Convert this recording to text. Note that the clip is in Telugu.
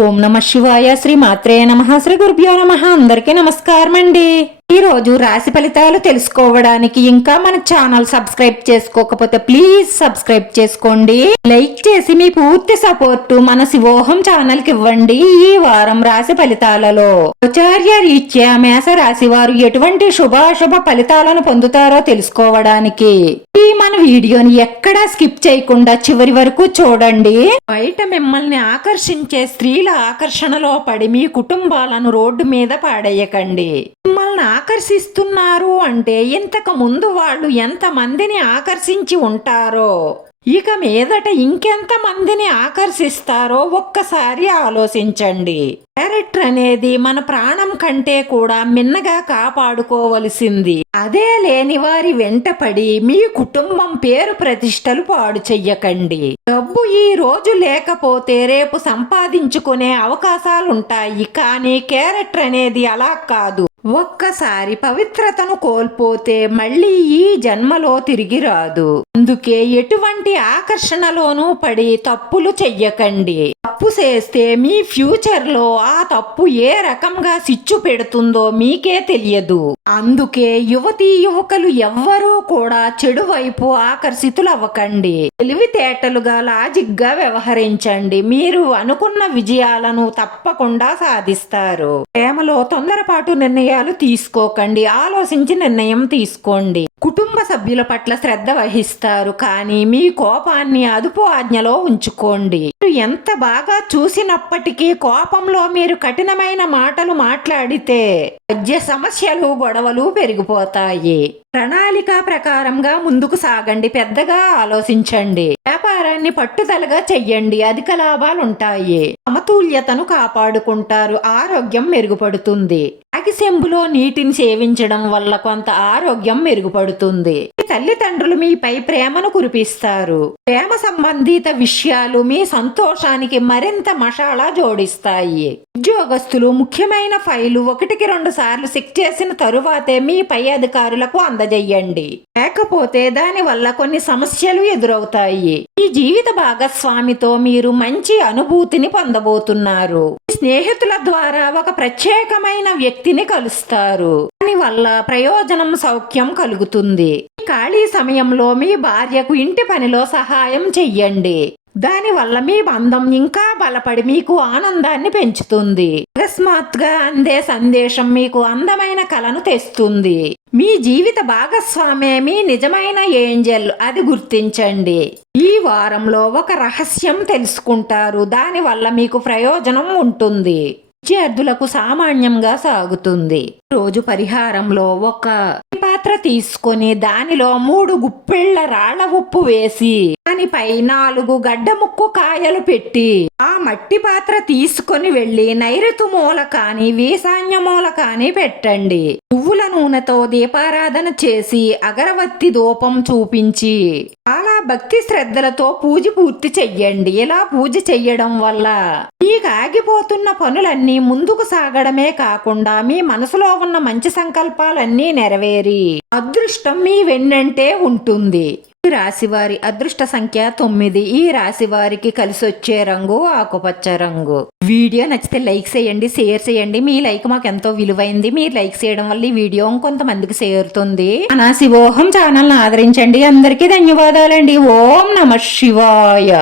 ఓం నమ శివాయ శ్రీ మాత్రే నమ. శ్రీ గురుభ్యో నమ. అందరికీ నమస్కారం అండి ఈ రోజు రాశి ఫలితాలు తెలుసుకోవడానికి ఇంకా మన ఛానల్ సబ్స్క్రైబ్ చేసుకోకపోతే ప్లీజ్ సబ్స్క్రైబ్ చేసుకోండి. లైక్ చేసి మీ పూర్తి సపోర్ట్ మన శివోహం ఛానల్కి ఇవ్వండి ఈ వారం రాశి ఫలితాలలో. ఆచార్య రీత్యా మేష రాశి వారు ఎటువంటి శుభాశుభ ఫలితాలను పొందుతారో తెలుసుకోవడానికి. ఈ మన వీడియోని ఎక్కడా స్కిప్ చేయకుండా చివరి వరకు చూడండి. బయట మిమ్మల్ని ఆకర్షించే స్త్రీల ఆకర్షణలో పడి మీ కుటుంబాలను రోడ్డు మీద పాడేయకండి. మిమ్మల్ని ఆకర్షిస్తున్నారు అంటే ఇంతకు ముందు వాళ్ళు ఎంత మందిని ఆకర్షించి ఉంటారో? ఇక మీదట ఇంకెంత మందిని ఆకర్షిస్తారో ఒక్కసారి ఆలోచించండి. క్యారెక్టర్ అనేది మన ప్రాణం కంటే కూడా మిన్నగా కాపాడుకోవలసింది. అదే లేని వారి వెంటపడి మీ కుటుంబం పేరు ప్రతిష్టలు పాడు చెయ్యకండి. డబ్బు ఈ రోజు లేకపోతే రేపు సంపాదించుకునే అవకాశాలుంటాయి కానీ క్యారెక్టర్ అనేది అలా కాదు. ఒక్కసారి పవిత్రతను కోల్పోతే మళ్ళీ ఈ జన్మలో తిరిగి రాదు. అందుకే ఎటువంటి ఆకర్షణలోనూ పడి తప్పులు చెయ్యకండి. తప్పు చేస్తే మీ ఫ్యూచర్లో ఆ తప్పు ఏ రకంగా సిచ్చు పెడుతుందో మీకే తెలియదు. అందుకే యువతీ యువకులు ఎవ్వరూ కూడా చెడు వైపు ఆకర్షితులవ్వకండి. తెలివితేటలుగా లాజిక్గా వ్యవహరించండి. మీరు అనుకున్న విజయాలను తప్పకుండా సాధిస్తారు. ప్రేమలో తొందరపాటు నిర్ణయాలు తీసుకోకండి. ఆలోచించి నిర్ణయం తీసుకోండి. కుటుంబ సభ్యుల పట్ల శ్రద్ధ వహిస్తారు. కానీ మీ కోపాన్ని అదుపు ఆజ్ఞలో ఉంచుకోండి. మీరు ఎంత బాగా చూసినప్పటికీ కోపంలో మీరు కఠినమైన మాటలు మాట్లాడితే మధ్య సమస్యలు గొడవలు పెరిగిపోతాయి. ప్రణాళిక ప్రకారంగా ముందుకు సాగండి. పెద్దగా ఆలోచించండి. వ్యాపారాన్ని పట్టుదలగా చెయ్యండి. అధిక లాభాలుంటాయి. సమతుల్యతను కాపాడుకుంటారు. ఆరోగ్యం మెరుగుపడుతుంది. అగిసెంబులో నీటిని సేవించడం వల్ల కొంత ఆరోగ్యం మెరుగుపడుతుంది. తల్లిదండ్రులు మీపై ప్రేమను కురిపిస్తారు. ప్రేమ సంబంధిత విషయాలు మీ సంతోషానికి మరింత మషాలా జోడిస్తాయి. ఉద్యోగస్తులు ముఖ్యమైన ఫైలు ఒకటికి రెండు సార్లు సిక్ చేసిన తరువాతే మీ పై అధికారులకు అందజేయండి. లేకపోతే దాని వల్ల కొన్ని సమస్యలు ఎదురవుతాయి. ఈ జీవిత భాగస్వామితో మీరు మంచి అనుభూతిని పొందబోతున్నారు. మీ స్నేహితుల ద్వారా ఒక ప్రత్యేకమైన వ్యక్తిని కలుస్తారు. దాని వల్ల ప్రయోజనం సౌఖ్యం కలుగుతుంది. ఖాళీ సమయంలో మీ భార్యకు ఇంటి పనిలో సహాయం చెయ్యండి. దానివల్ల మీ బంధం ఇంకా బలపడి మీకు ఆనందాన్ని పెంచుతుంది. అకస్మాత్తుగా అందే సందేశం మీకు అందమైన కలను తెస్తుంది. మీ జీవిత భాగస్వామే మీ నిజమైన ఏంజల్ అది గుర్తించండి. ఈ వారంలో ఒక రహస్యం తెలుసుకుంటారు. దానివల్ల మీకు ప్రయోజనం ఉంటుంది. విద్యార్థులకు సామాన్యంగా సాగుతుంది. రోజు పరిహారంలో ఒక పాత్ర తీసుకొని దానిలో మూడు గుప్పిళ్ళ రాళ్ళ ఉప్పు వేసి దానిపై నాలుగు గడ్డ ముక్కు కాయలు పెట్టి ఆ మట్టి పాత్ర తీసుకొని వెళ్ళి నైరుతు మూల కాని వీసాన్య మూల కాని పెట్టండి. పువ్వుల నూనెతో దీపారాధన చేసి అగరవత్తి దూపం చూపించి చాలా భక్తి శ్రద్ధలతో పూజ పూర్తి చెయ్యండి. ఇలా పూజ చెయ్యడం వల్ల మీకు ఆగిపోతున్న పనులన్నీ ముందుకు సాగడమే కాకుండా మీ మనసులో ఉన్న మంచి సంకల్పాలన్నీ నెరవేరి అదృష్టం మీ వెన్నంటే ఉంటుంది. ఈ రాశివారి అదృష్ట సంఖ్య తొమ్మిది. ఈ రాశి వారికి కలిసి వచ్చే రంగు ఆకుపచ్చ రంగు. వీడియో నచ్చితే లైక్ చేయండి షేర్ చేయండి. మీ లైక్ మాకు ఎంతో విలువైంది. మీరు లైక్ చేయడం వల్ల ఈ వీడియో కొంతమందికి చేరుతుంది. మన శివోహం ఛానల్ ఆదరించండి. అందరికీ ధన్యవాదాలండి. ఓం నమ శివాయ.